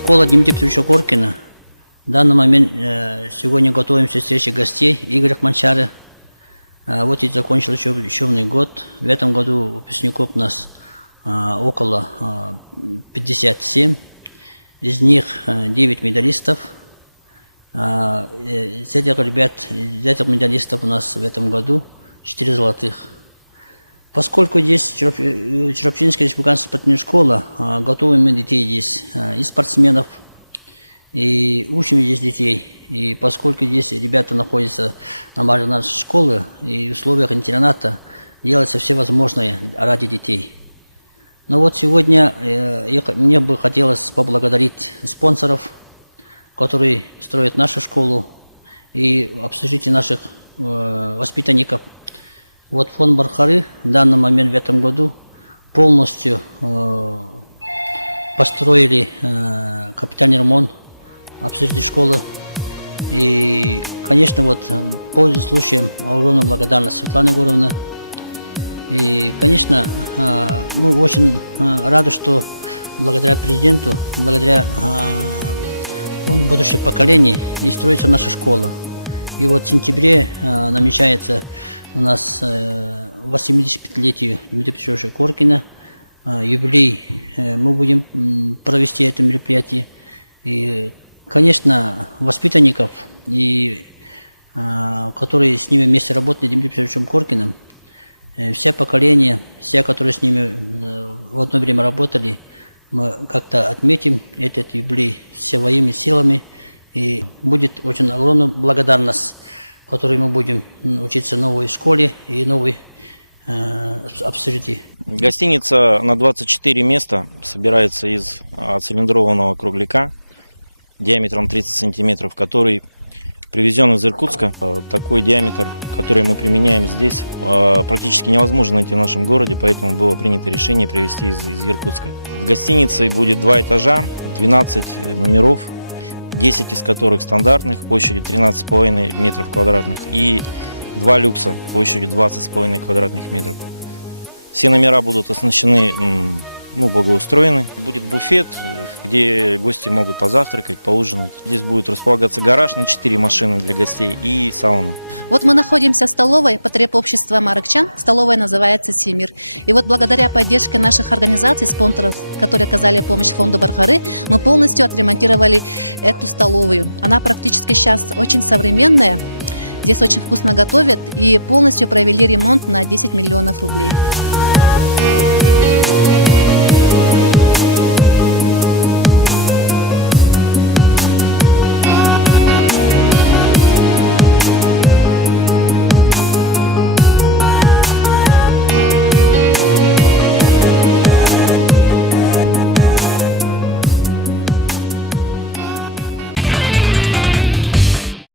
школа Дмитрия Петровича Коркина. В данный момент сегодня готовимся к встрече гостей, играх Манчаары. Вот и закончил учебный год. В этом году выпускников у нас около 57. Из них 9 медалистов. Из этих ребят, из этих медалистов у нас в этом году 4 золотых. Поскольку здесь Чурапчинская республиканская спортивная школа, готовим мы детей здесь и спортсменов, и учим здесь детей. И поскольку здесь ребята находятся на базе нашей школы, и в условиях интерната делается все возможное ради детей. Но вот сегодня мне бы хотелось поблагодарить спонсоров, которые строят нашу школу, и общежитие наших воспитанников. Вот фонд Бархары в данный момент в этом году полностью построили капитальный ремонт общежития школы. И, конечно, вот пользуясь случаем, огромная благодарность Светлане Егоровне. И, конечно, мы очень рады, что благодаря президенту, благодаря будущее поколение и строится наша школа. И вот в сентябре намечается у нас 85-летию Дмитрия Петровича Коркина, юбилей. Мы будем провести это мероприятие. И, конечно, воспитанников, и, которые с ними вместе работали, Дмитрием Петровичем Коркиным, все поколения, все, которые с ними в одно время работали, мы как-то отметим этот юбилей своими силами. И будет очень огромная благодарность, которой мы будем учиться в новой школе и новой общежитии. Гостиница на 24 места собирается из цилиндрованного кругляка диаметром 30 сантиметров, который привезен из Иркутска. Такой диаметр, который мы применяем здесь, практически невозможно найти в нашем городе, поэтому было принято решение привезти из Иркутска. В гостинице будет 2 этажа, 12 номеров, 10 из которых стандартных, площадью 13,5 метров квадратных, и 2 люкса площадью 20,5 квадратных метров. Все номера будут оснащены, благоустроены. Будет буфет, где гости могут позавтракать, поужинать. Здесь будет располагаться гараж на 4 машины для гостей и сауна. Вот мы находимся в столовой потребобщества Марыкчан. Столовая называется «Семир». И вот благодаря поддержке наших организаций, спонсоров, которые оказали помощь фонду Бархары, мы полностью отремонтировали эту столовую. Она практически сейчас очень современная. Здесь очень вкусно готовят и полностью провели ремонт на 10 миллионов рублей.